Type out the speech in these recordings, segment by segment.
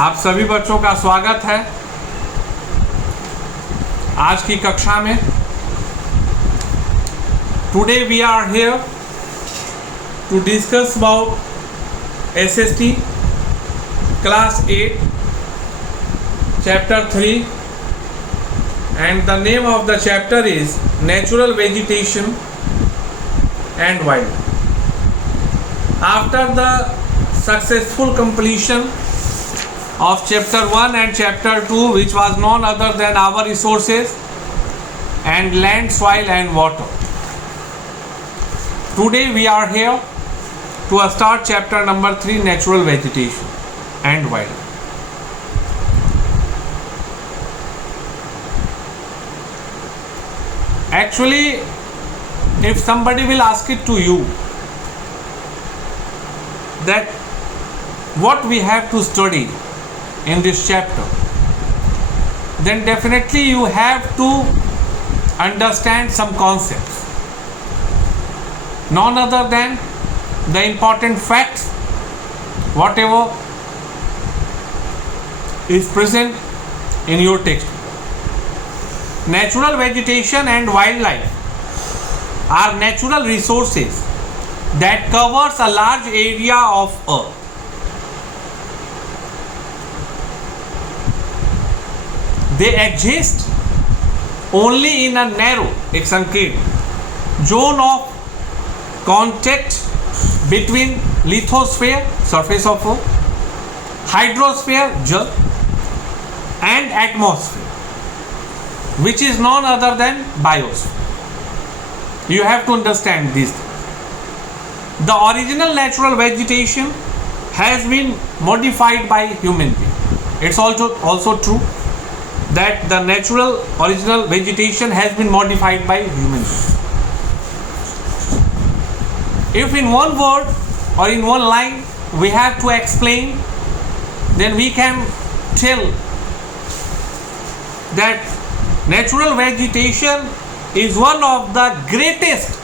आप सभी बच्चों का स्वागत है आज की कक्षा में। Today we are here to discuss about SST class 8 chapter 3 and the name of the chapter is Natural Vegetation and Wildlife. After the successful completion of chapter 1 and chapter 2, which was none other than our resources and land, soil and water, today we are here to start chapter number 3, Natural Vegetation and Wildlife. Actually, if somebody will ask it to you that what we have to study in this chapter, then definitely you have to understand some concepts, none other than the important facts, whatever is present in your text. Natural vegetation and wildlife are natural resources that covers a large area of earth. They exist only in a narrow, एक संकीर्ण zone of contact between lithosphere, surface of earth, hydrosphere, jal, and atmosphere, which is none other than biosphere. You have to understand these things. The original natural vegetation has been modified by human being. It's also true that the natural original vegetation has been modified by human being. If in one word or in one line we have to explain, then we can tell that natural vegetation is one of the greatest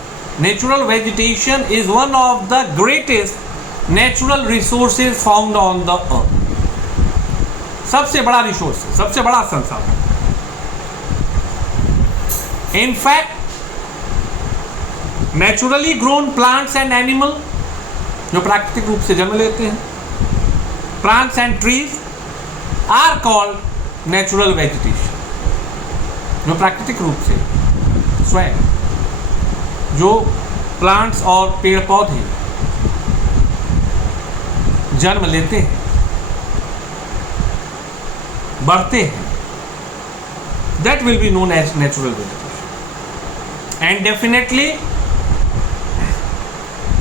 natural resources found on the earth. सबसे बड़ा resource है, सबसे बड़ा संसाधन. In fact, naturally grown plants and animal जो प्राकृतिक रूप से जन्म लेते हैं, plants and trees are called natural vegetation. जो प्राकृतिक रूप से स्वयं जो प्लांट्स और पेड़ पौधे जन्म लेते हैं, बढ़ते हैं, that will be known as natural vegetation. And definitely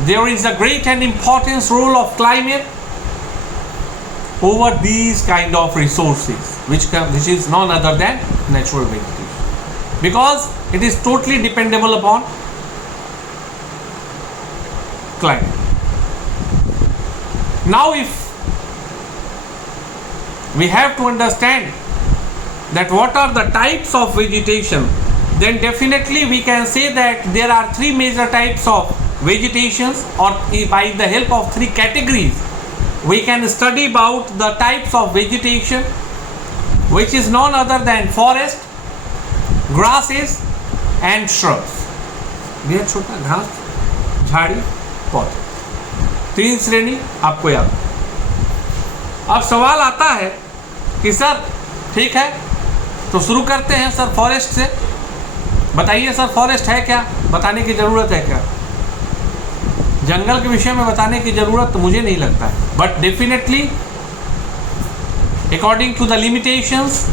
there is a great and important role of climate over these kind of resources, which is none other than natural vegetation, because it is totally dependable upon climate. Now if we have to understand that what are the types of vegetation, then definitely we can say that there are three major types of vegetations, or by the help of three categories we can study about the types of vegetation, which is none other than forest, grasses and shrubs. बेहद छोटा घास, झाड़ी, पौधे, तीन श्रेणी आपको याद. अब सवाल आता है कि सर ठीक है, तो शुरू करते हैं सर फॉरेस्ट से. बताइए सर, फॉरेस्ट है क्या? बताने की ज़रूरत है क्या? जंगल के विषय में बताने की ज़रूरत तो मुझे नहीं लगता है, but definitely according to the limitations,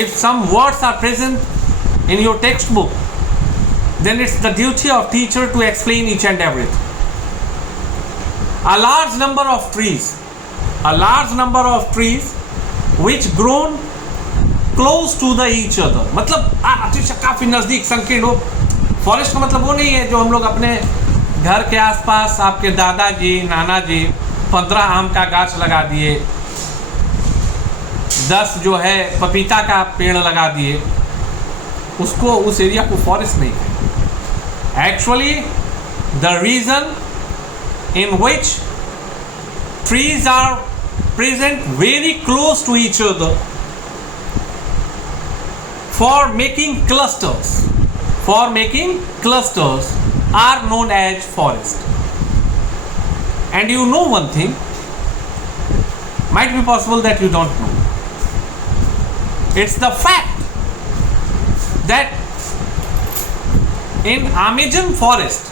if some words are present in your textbook, then it's the duty of teacher to explain each and everything. A large number of trees which grown close to the each other. मतलब काफ़ी नज़दीक संकीर्ण हो. Forest का मतलब वो नहीं है जो हम लोग अपने घर के आसपास, आपके दादाजी नाना जी 15 आम का गाछ लगा दिए, 10 जो है पपीता का पेड़ लगा दिए, उसको, उस एरिया को फॉरेस्ट नहीं है. Actually the reason in which trees are present very close to each other for making clusters are known as forest. And you know one thing, might be possible that you don't know. It's the fact that in Amazon forest,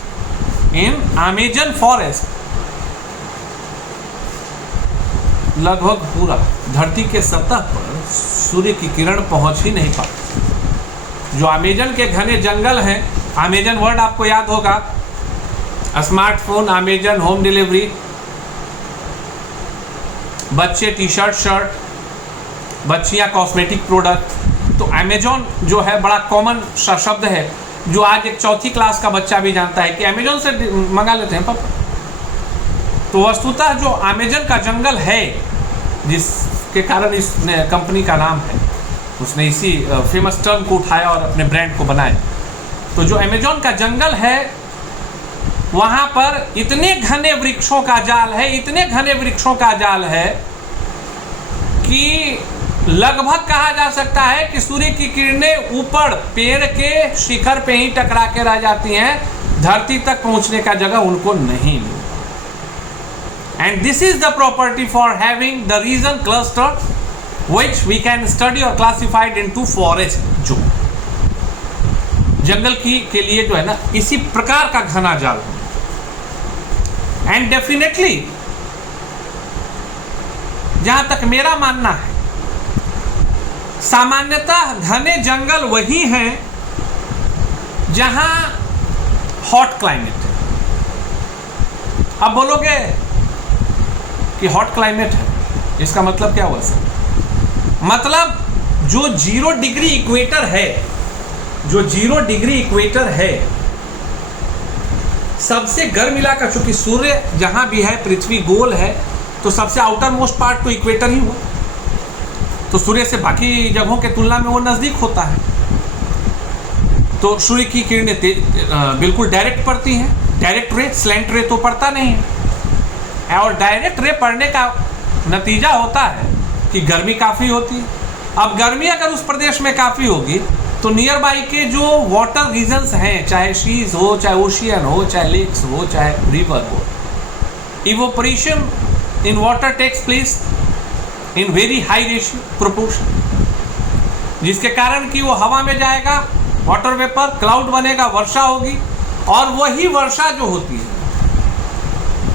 लगभग पूरा धरती के सतह पर सूर्य की किरण पहुंच ही नहीं पाती। जो अमेजन के घने जंगल हैं, अमेजन वर्ड आपको याद होगा, स्मार्टफोन, अमेजन होम डिलीवरी, बच्चे टी शर्ट, बच्चियां कॉस्मेटिक प्रोडक्ट। तो अमेजॉन जो है बड़ा कॉमन सा शब्द है, जो आज एक 4th क्लास का बच्चा भी जानता है कि अमेजॉन से मंगा लेते हैं पापा। तो वस्तुतः जो अमेजन का जंगल है, जिसके कारण इस कंपनी का नाम है, उसने इसी फेमस टर्म को उठाया और अपने ब्रांड को बनाया। तो जो अमेजॉन का जंगल है, वहाँ पर इतने घने वृक्षों का जाल है कि लगभग कहा जा सकता है कि सूर्य की किरणें ऊपर पेड़ के शिखर पे ही टकरा के रह जाती हैं, धरती तक पहुंचने का जगह उनको नहीं मिलता। And this is the property for having the region cluster which we can study or classified into forest zone. जंगल के लिए जो है ना, इसी प्रकार का घना जाल। एंड डेफिनेटली जहां तक मेरा मानना है, सामान्यतः घने जंगल वही हैं जहां हॉट क्लाइमेट है। अब बोलोगे कि हॉट क्लाइमेट है, इसका मतलब क्या हुआ सर? मतलब जो 0 डिग्री इक्वेटर है, सबसे गर्म इलाका, चूंकि सूर्य जहां भी है, पृथ्वी गोल है, तो सबसे आउटर मोस्ट पार्ट तो इक्वेटर ही हुआ। तो सूर्य से बाकी जगहों के तुलना में वो नजदीक होता है। तो सूर्य की किरणें बिल्कुल डायरेक्ट पड़ती हैं। डायरेक्ट रे, स्लैंट रे तो पड़ता नहीं है। और डायरेक्ट रे पड़ने का नतीजा होता है कि गर्मी काफ़ी होती है। अब गर्मी अगर उस प्रदेश में काफ़ी होगी, तो नियर बाई के जो वाटर रीजन्स हैं, चाहे सीज हो, चाहे ओशियन हो, चाहे लेक्स हो, चाहे रिवर हो, evaporation in water takes place in very high ratio proportion, जिसके कारण कि वो हवा में जाएगा, वाटर वेपर, क्लाउड बनेगा, वर्षा होगी, और वही वर्षा जो होती है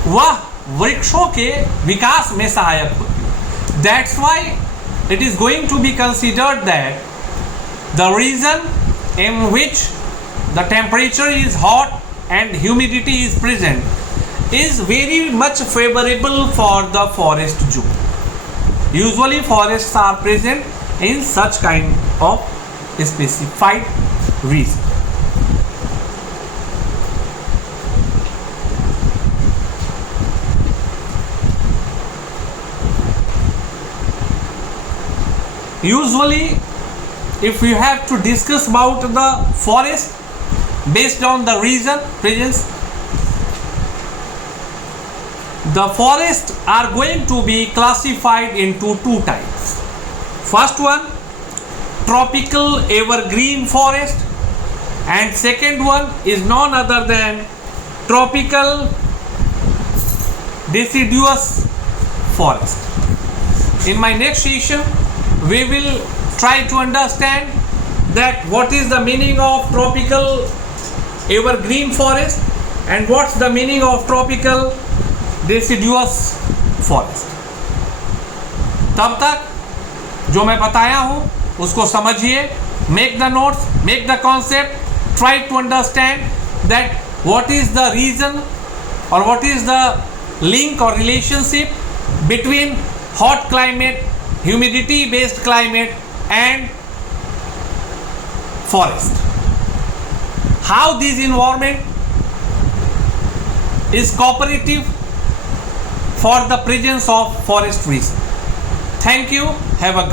वह वृक्षों के विकास में सहायक होती है। That's why it is going to be considered that the reason in which the temperature is hot and humidity is present is very much favourable for the forest zone. Usually forests are present in such kind of specified region. Usually, if you have to discuss about the forest based on the region presence, the forests are going to be classified into 2 types. First one, tropical evergreen forest, and second one is none other than tropical deciduous forest. In my next session, we will try to understand that what is the meaning of tropical evergreen forest and what's the meaning of tropical deciduous forest. तब तक जो मैं बताया हूं उसको समझिए, make the notes, make the concept, try to understand that what is the reason और what is the link और relationship between hot climate, humidity based climate and forest. How this environment is cooperative for the presence of forest trees. Thank you. Have a